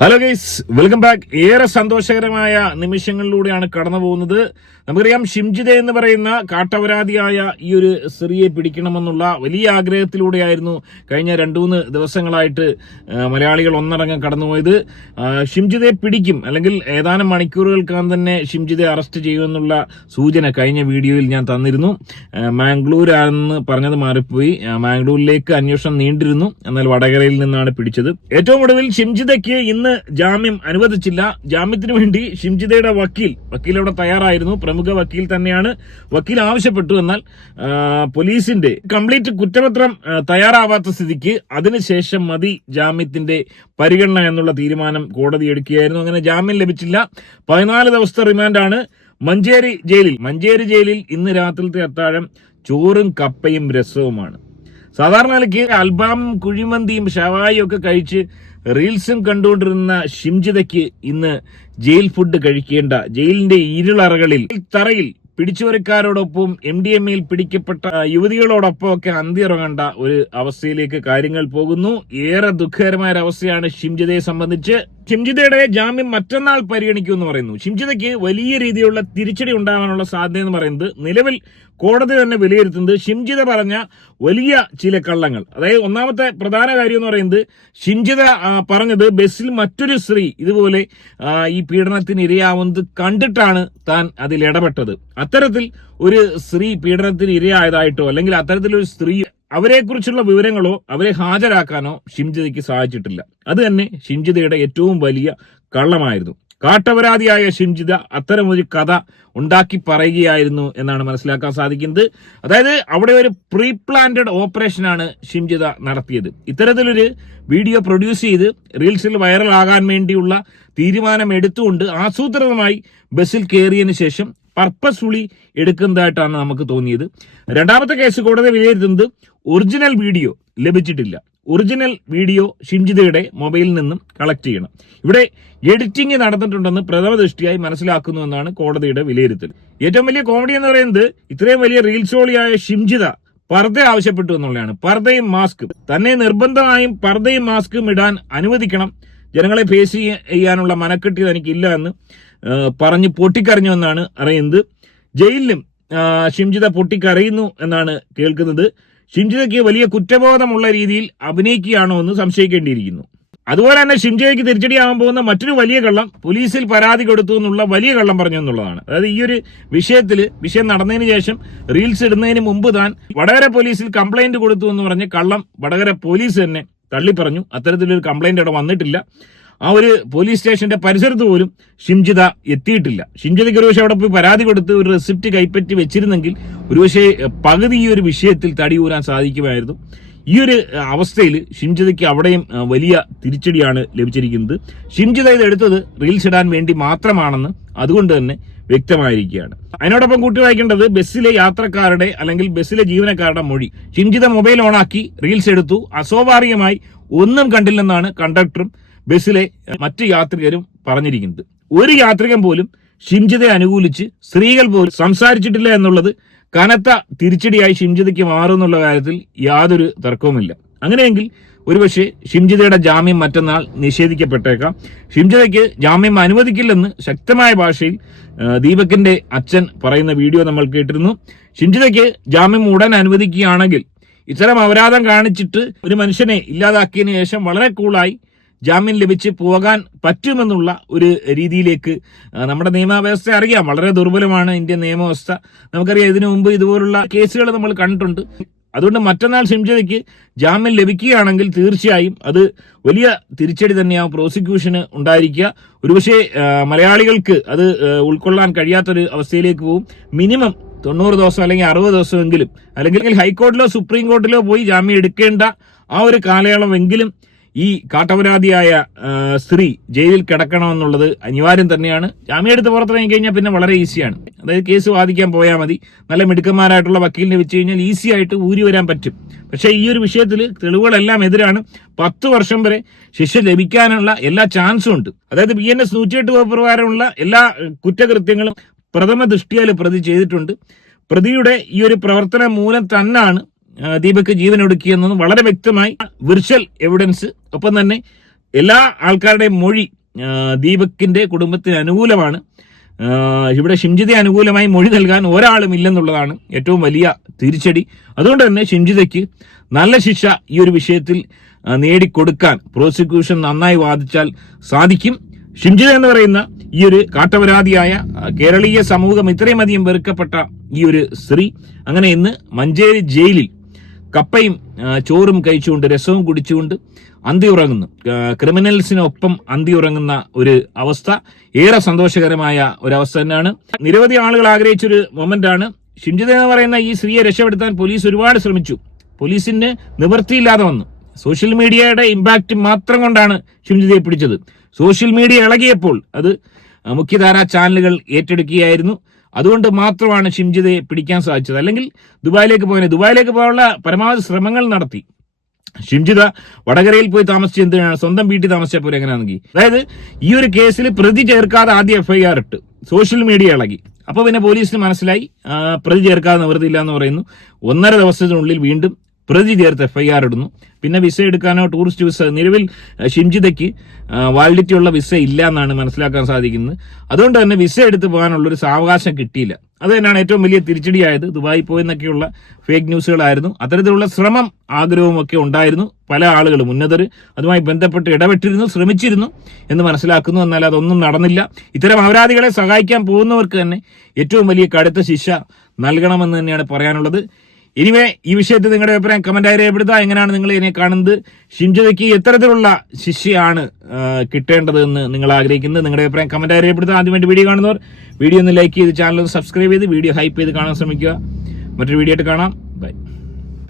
Hello guys, welcome back. ഏറെ സന്തോഷകരമായ നിമിഷങ്ങളിലൂടെയാണ് കടന്നു പോകുന്നത്. നമുക്കറിയാം, ഷിംജിത എന്ന് പറയുന്ന കാട്ടപരാധിയായ ഈ ഒരു സ്ത്രീയെ പിടിക്കണമെന്നുള്ള വലിയ ആഗ്രഹത്തിലൂടെയായിരുന്നു കഴിഞ്ഞ 2-3 ദിവസങ്ങളായിട്ട് മലയാളികൾ ഒന്നടങ്കം കടന്നുപോയത്. ഷിംജിതയെ പിടിക്കും, അല്ലെങ്കിൽ ഏതാനും മണിക്കൂറുകൾക്കകം തന്നെ ഷിംജിതയെ അറസ്റ്റ് ചെയ്യുമെന്നുള്ള സൂചന കഴിഞ്ഞ വീഡിയോയിൽ ഞാൻ തന്നിരുന്നു. മാംഗ്ലൂരാണെന്ന് പറഞ്ഞത് മാറിപ്പോയി. മാംഗ്ലൂരിലേക്ക് അന്വേഷണം നീണ്ടിരുന്നു, എന്നാൽ വടകരയിൽ നിന്നാണ് പിടിച്ചത്. ഏറ്റവും ഒടുവിൽ ഷിംജിതയ്ക്ക് ഇന്ന് ജാമ്യം അനുവദിച്ചില്ല. ജാമ്യത്തിന് വേണ്ടി ഷിംജിതയുടെ വക്കീൽ അവിടെ തയ്യാറായിരുന്നു. പ്രമുഖ വക്കീൽ തന്നെയാണ്. വക്കീൽ ആവശ്യപ്പെട്ടു, എന്നാൽ പോലീസിന്റെ കംപ്ലീറ്റ് കുറ്റപത്രം തയ്യാറാവാത്ത സ്ഥിതിക്ക് അതിനുശേഷം മതി ജാമ്യത്തിന്റെ പരിഗണന എന്നുള്ള തീരുമാനം കോടതി എടുക്കുകയായിരുന്നു. അങ്ങനെ ജാമ്യം ലഭിച്ചില്ല. 14 ദിവസത്തെ റിമാൻഡാണ്. മഞ്ചേരി ജയിലിൽ ഇന്ന് രാത്രിയിലത്തെ അത്താഴം ചോറും കപ്പയും രസവുമാണ്. സാധാരണ നിലയ്ക്ക് അൽബാമും കുഴിമന്തിയും ഷവായും ഒക്കെ കഴിച്ച് റീൽസും കണ്ടുകൊണ്ടിരുന്ന ഷിംജിതയ്ക്ക് ഇന്ന് ജയിൽ ഫുഡ് കഴിക്കേണ്ട, ജയിലിന്റെ ഇരുളറകളിൽ തറയിൽ പിടിച്ചുവരക്കാരോടൊപ്പം MDMAയിൽ പിടിക്കപ്പെട്ട യുവതികളോടൊപ്പം ഒക്കെ അന്തിയിറങ്ങേണ്ട ഒരു അവസ്ഥയിലേക്ക് കാര്യങ്ങൾ പോകുന്നു. ഏറെ ദുഃഖകരമായ ഒരു അവസ്ഥയാണ് ഷിംജിതയെ സംബന്ധിച്ച്. ഷിംജിതയുടെ ജാമ്യം മറ്റന്നാൾ പരിഗണിക്കുമെന്ന് പറയുന്നു. ഷിംജിതയ്ക്ക് വലിയ രീതിയിലുള്ള തിരിച്ചടി ഉണ്ടാകാനുള്ള സാധ്യത എന്ന് പറയുന്നത് നിലവിൽ കോടതി തന്നെ വിലയിരുത്തുന്നത് ഷിംജിത പറഞ്ഞ വലിയ ചില കള്ളങ്ങൾ. അതായത് ഒന്നാമത്തെ പ്രധാന കാര്യം എന്ന് പറയുന്നത്, ഷിംജിത പറഞ്ഞത് ബസ്സിൽ മറ്റൊരു സ്ത്രീ ഇതുപോലെ ഈ പീഡനത്തിന് ഇരയാവുന്നത് കണ്ടിട്ടാണ് താൻ അതിൽ ഇടപെട്ടത്. അത്തരത്തിൽ ഒരു സ്ത്രീ പീഡനത്തിന് ഇരയായതായിട്ടോ അല്ലെങ്കിൽ അത്തരത്തിലൊരു സ്ത്രീ അവരെക്കുറിച്ചുള്ള വിവരങ്ങളോ അവരെ ഹാജരാക്കാനോ ഷിംജിതയ്ക്ക് സാധിച്ചിട്ടില്ല. അത് തന്നെ ഷിംജിതയുടെ ഏറ്റവും വലിയ കള്ളമായിരുന്നു. കാട്ടപരാധിയായ ഷിംജിത അത്തരമൊരു കഥ ഉണ്ടാക്കി പറയുകയായിരുന്നു എന്നാണ് മനസ്സിലാക്കാൻ സാധിക്കുന്നത്. അതായത് അവിടെ ഒരു പ്രീ പ്ലാന്റഡ് ഓപ്പറേഷനാണ് ഷിംജിത നടത്തിയത്. ഇത്തരത്തിലൊരു വീഡിയോ പ്രൊഡ്യൂസ് ചെയ്ത് റീൽസിൽ വൈറലാകാൻ വേണ്ടിയുള്ള തീരുമാനം എടുത്തുകൊണ്ട് ആസൂത്രിതമായി ബസ്സിൽ കയറിയതിനു ശേഷം പർപ്പസ്ഫുള്ളി എടുക്കുന്നതായിട്ടാണ് നമുക്ക് തോന്നിയത്. രണ്ടാമത്തെ കേസ് കോടതി വിലയിരുത്തുന്നത് ഒറിജിനൽ വീഡിയോ ലഭിച്ചിട്ടില്ല. ഒറിജിനൽ വീഡിയോ ഷിംജിതയുടെ മൊബൈലിൽ നിന്നും കളക്ട് ചെയ്യണം. ഇവിടെ എഡിറ്റിംഗ് നടന്നിട്ടുണ്ടെന്ന് പ്രഥമ ദൃഷ്ടിയായി മനസ്സിലാക്കുന്നു എന്നാണ് കോടതിയുടെ വിലയിരുത്തൽ. ഏറ്റവും വലിയ കോമഡി എന്ന് പറയുന്നത്, ഇത്രയും വലിയ റീൽസോളിയായ ഷിംജിത പർദ്ദ ആവശ്യപ്പെട്ടു എന്നുള്ളതാണ്. പർദ്ദയും മാസ്കും തന്നെ നിർബന്ധമായും പർദ്ദയും മാസ്കും ഇടാൻ അനുവദിക്കണം, ജനങ്ങളെ ഫേസ് ചെയ്യാനുള്ള മനക്കെട്ടി തനിക്കില്ല എന്ന് പറഞ്ഞ് പൊട്ടിക്കരഞ്ഞു എന്നാണ് അറിയുന്നത്. ജയിലിലും ഷിംജിത പൊട്ടിക്കരയുന്നു എന്നാണ് കേൾക്കുന്നത്. ഷിംജിതയ്ക്ക് വലിയ കുറ്റബോധമുള്ള രീതിയിൽ അഭിനയിക്കുകയാണോ എന്ന് സംശയിക്കേണ്ടിയിരിക്കുന്നു. അതുപോലെ തന്നെ ഷിംജിതയ്ക്ക് തിരിച്ചടിയാവാൻ പോകുന്ന മറ്റൊരു വലിയ കള്ളം, പോലീസിൽ പരാതി കൊടുത്തു എന്നുള്ള വലിയ കള്ളം പറഞ്ഞു എന്നുള്ളതാണ്. അതായത് ഈ ഒരു വിഷയം നടന്നതിന് ശേഷം റീൽസ് ഇടുന്നതിന് മുമ്പ് താൻ വടകര പോലീസിൽ കംപ്ലൈന്റ് കൊടുത്തു എന്ന് പറഞ്ഞ് കള്ളം വടകര പോലീസ് തന്നെ തള്ളിപ്പറഞ്ഞു. അത്തരത്തിലൊരു കംപ്ലൈന്റ് അവിടെ വന്നിട്ടില്ല. ആ ഒരു പോലീസ് സ്റ്റേഷന്റെ പരിസരത്ത് പോലും ഷിംജിത എത്തിയിട്ടില്ല. ഷിംജിതയ്ക്ക് ഒരുപക്ഷെ അവിടെ പോയി പരാതി കൊടുത്ത് ഒരു റെസിപ്റ്റ് കൈപ്പറ്റി വെച്ചിരുന്നെങ്കിൽ ഒരുപക്ഷെ പകുതി ഈ ഒരു വിഷയത്തിൽ തടിയൂരാൻ സാധിക്കുമായിരുന്നു. ഈ ഒരു അവസ്ഥയിൽ ഷിംജിതയ്ക്ക് അവിടെയും വലിയ തിരിച്ചടിയാണ് ലഭിച്ചിരിക്കുന്നത്. ഷിംജിത ഇത് എടുത്തത് റീൽസ് ഇടാൻ വേണ്ടി മാത്രമാണെന്ന് അതുകൊണ്ട് തന്നെ വ്യക്തമായിരിക്കുകയാണ്. അതിനോടൊപ്പം കൂട്ടി വായിക്കേണ്ടത് ബസ്സിലെ യാത്രക്കാരുടെ അല്ലെങ്കിൽ ബസ്സിലെ ജീവനക്കാരുടെ മൊഴി. ഷിംജിത മൊബൈൽ ഓണാക്കി റീൽസ് എടുത്തു, അസ്വാഭാവികമായി ഒന്നും കണ്ടില്ലെന്നാണ് കണ്ടക്ടറും ബസ്സിലെ മറ്റ് യാത്രികരും പറഞ്ഞിരിക്കുന്നത്. ഒരു യാത്രികൻ പോലും ഷിംജിതയെ അനുകൂലിച്ച് സ്ത്രീകൾ പോലും സംസാരിച്ചിട്ടില്ല എന്നുള്ളത് കനത്ത തിരിച്ചടിയായി ഷിംജിതയ്ക്ക് മാറുന്നുള്ള കാര്യത്തിൽ യാതൊരു തർക്കവുമില്ല. അങ്ങനെയെങ്കിൽ ഒരുപക്ഷെ ഷിംജിതയുടെ ജാമ്യം മറ്റന്നാൾ നിഷേധിക്കപ്പെട്ടേക്കാം. ഷിംജിതയ്ക്ക് ജാമ്യം അനുവദിക്കില്ലെന്ന് ശക്തമായ ഭാഷയിൽ ദീപകിന്റെ അച്ഛൻ പറയുന്ന വീഡിയോ നമ്മൾ കേട്ടിരുന്നു. ഷിംജിതയ്ക്ക് ജാമ്യം ഉടൻ അനുവദിക്കുകയാണെങ്കിൽ ഇത്തരം അപരാധം കാണിച്ചിട്ട് ഒരു മനുഷ്യനെ ഇല്ലാതാക്കിയതിനു ശേഷം വളരെ കൂളായി ജാമ്യം ലഭിച്ച് പോകാൻ പറ്റുമെന്നുള്ള ഒരു രീതിയിലേക്ക് നമ്മുടെ നിയമവ്യവസ്ഥ അറിയാം. വളരെ ദുർബലമാണ് ഇന്ത്യൻ നിയമവ്യവസ്ഥ. നമുക്കറിയാം, ഇതിനു മുമ്പ് ഇതുപോലുള്ള കേസുകൾ നമ്മൾ കണ്ടിട്ടുണ്ട്. അതുകൊണ്ട് മറ്റന്നാൾ ഷിംജിതയ്ക്ക് ജാമ്യം ലഭിക്കുകയാണെങ്കിൽ തീർച്ചയായും അത് വലിയ തിരിച്ചടി തന്നെയാവും പ്രോസിക്യൂഷന് ഉണ്ടായിരിക്കുക. ഒരുപക്ഷെ മലയാളികൾക്ക് അത് ഉൾക്കൊള്ളാൻ കഴിയാത്തൊരു അവസ്ഥയിലേക്ക് പോകും. മിനിമം 90 ദിവസം അല്ലെങ്കിൽ 60 ദിവസമെങ്കിലും, അല്ലെങ്കിൽ ഹൈക്കോടതിയിലോ സുപ്രീം കോടതിയിലോ പോയി ജാമ്യം എടുക്കേണ്ട ആ ഒരു കാലയളവെങ്കിലും ഈ കാട്ടപരാധിയായ സ്ത്രീ ജയിലിൽ കിടക്കണമെന്നുള്ളത് അനിവാര്യം തന്നെയാണ്. ജാമ്യം എടുത്ത് പുറത്തിറങ്ങി കഴിഞ്ഞാൽ പിന്നെ വളരെ ഈസിയാണ്. അതായത് കേസ് വാദിക്കാൻ പോയാൽ മതി. നല്ല മിടുക്കന്മാരായിട്ടുള്ള വക്കീലിനെ വെച്ച് കഴിഞ്ഞാൽ ഈസി ആയിട്ട് ഊരി വരാൻ പറ്റും. പക്ഷേ ഈ ഒരു വിഷയത്തിൽ തെളിവുകളെല്ലാം എതിരാണ്. 10 വർഷം വരെ ശിക്ഷ ലഭിക്കാനുള്ള എല്ലാ ചാൻസും ഉണ്ട്. അതായത് BNS 108 വകുപ്പ് പ്രകാരമുള്ള എല്ലാ കുറ്റകൃത്യങ്ങളും പ്രഥമ ദൃഷ്ടിയാൽ പ്രതി ചെയ്തിട്ടുണ്ട്. പ്രതിയുടെ ഈ ഒരു പ്രവർത്തനം മൂലം തന്നെയാണ് ദീപക് ജീവൻ ഒടുക്കിയെന്നത് വളരെ വ്യക്തമായി വിർച്വൽ എവിഡൻസ്, ഒപ്പം തന്നെ എല്ലാ ആൾക്കാരുടെയും മൊഴി ദീപകിന്റെ കുടുംബത്തിന് അനുകൂലമാണ്. ഇവിടെ ഷിംജിത അനുകൂലമായി മൊഴി നൽകാൻ ഒരാളും ഇല്ലെന്നുള്ളതാണ് ഏറ്റവും വലിയ തിരിച്ചടി. അതുകൊണ്ട് തന്നെ ഷിംജിതയ്ക്ക് നല്ല ശിക്ഷ ഈ ഒരു വിഷയത്തിൽ നേടിക്കൊടുക്കാൻ പ്രോസിക്യൂഷൻ നന്നായി വാദിച്ചാൽ സാധിക്കും. ഷിംജിത എന്ന് പറയുന്ന ഈ ഒരു കാട്ടപരാധിയായ കേരളീയ സമൂഹം ഇത്രയും അധികം വെറുക്കപ്പെട്ട ഈ ഒരു സ്ത്രീ അങ്ങനെ ഇന്ന് മഞ്ചേരി ജയിലിൽ കപ്പയും ചോറും കഴിച്ചുകൊണ്ട് രസവും കുടിച്ചുകൊണ്ട് അന്തി ഉറങ്ങുന്നു. ക്രിമിനൽസിനൊപ്പം അന്തി ഉറങ്ങുന്ന ഒരു അവസ്ഥ ഏറെ സന്തോഷകരമായ ഒരവസ്ഥ തന്നെയാണ്. നിരവധി ആളുകൾ ആഗ്രഹിച്ചൊരു മൊമെന്റ് ആണ്. ഷിംജിത എന്ന് പറയുന്ന ഈ സ്ത്രീയെ രക്ഷപ്പെടുത്താൻ പോലീസ് ഒരുപാട് ശ്രമിച്ചു. പോലീസിന് നിവൃത്തിയില്ലാതെ വന്നു. സോഷ്യൽ മീഡിയയുടെ ഇമ്പാക്ട് മാത്രം കൊണ്ടാണ് ഷിംജിതയെ പിടിച്ചത്. സോഷ്യൽ മീഡിയ ഇളകിയപ്പോൾ അത് മുഖ്യധാരാ ചാനലുകൾ ഏറ്റെടുക്കുകയായിരുന്നു. അതുകൊണ്ട് മാത്രമാണ് ഷിംജിതയെ പിടിക്കാൻ സാധിച്ചത്. അല്ലെങ്കിൽ ദുബായിലേക്ക് പോകാനുള്ള പരമാവധി ശ്രമങ്ങൾ നടത്തി. ഷിംജിത വടകരയിൽ പോയി താമസിച്ച് എന്തിനാണ്, സ്വന്തം വീട്ടിൽ താമസിച്ച പോലെ എങ്ങനെയാണെങ്കിൽ. അതായത് ഈ ഒരു കേസിൽ പ്രതി ചേർക്കാതെ ആദ്യം FIR ഇട്ട് സോഷ്യൽ മീഡിയ ഇളകി. അപ്പൊ പിന്നെ പോലീസിന് മനസ്സിലായി പ്രതി ചേർക്കാതെ നിവൃത്തിയില്ല എന്ന് പറയുന്നു. 1.5 ദിവസത്തിനുള്ളിൽ വീണ്ടും പ്രതി ചേർത്ത് FIR ഇടുന്നു. പിന്നെ വിസ എടുക്കാനോ ടൂറിസ്റ്റ് വിസ, നിലവിൽ ഷിംജിതയ്ക്ക് വാലിഡിറ്റി ഉള്ള വിസ ഇല്ല എന്നാണ് മനസ്സിലാക്കാൻ സാധിക്കുന്നത്. അതുകൊണ്ട് തന്നെ വിസ എടുത്ത് പോകാനുള്ള ഒരു സാവകാശം കിട്ടിയില്ല. അത് തന്നെയാണ് ഏറ്റവും വലിയ തിരിച്ചടിയായത്. Dubai പോയെന്നൊക്കെയുള്ള fake ന്യൂസുകളായിരുന്നു. അത്തരത്തിലുള്ള ശ്രമം ആഗ്രഹവും ഒക്കെ ഉണ്ടായിരുന്നു. പല ആളുകളും ഉന്നതർ അതുമായി ബന്ധപ്പെട്ട് ഇടപെട്ടിരുന്നു, ശ്രമിച്ചിരുന്നു എന്ന് മനസ്സിലാക്കുന്നു. എന്നാൽ അതൊന്നും നടന്നില്ല. ഇത്തരം അപരാധികളെ സഹായിക്കാൻ പോകുന്നവർക്ക് തന്നെ ഏറ്റവും വലിയ കടുത്ത ശിക്ഷ നൽകണമെന്ന് തന്നെയാണ് പറയാനുള്ളത്. ഇനിവേ ഈ വിഷയത്തിൽ നിങ്ങളുടെ അഭിപ്രായം കമന്റായി രേഖപ്പെടുത്തുക. എങ്ങനെയാണ് നിങ്ങൾ ഇതിനെ കാണുന്നത്? ഷിംജിതയ്ക്ക് എത്തരത്തിലുള്ള ശിക്ഷയാണ് കിട്ടേണ്ടതെന്ന് നിങ്ങൾ ആഗ്രഹിക്കുന്നത്? നിങ്ങളുടെ അഭിപ്രായം കമന്റായി രേഖപ്പെടുത്തുക. ആദ്യമായിട്ട് വീഡിയോ കാണുന്നവർ വീഡിയോ ഒന്ന് ലൈക്ക് ചെയ്ത് ചാനൽ ഒന്ന് സബ്സ്ക്രൈബ് ചെയ്ത് വീഡിയോ ഹൈപ്പ് ചെയ്ത് കാണാൻ ശ്രമിക്കുക. മറ്റൊരു വീഡിയോ ആയിട്ട് കാണാം.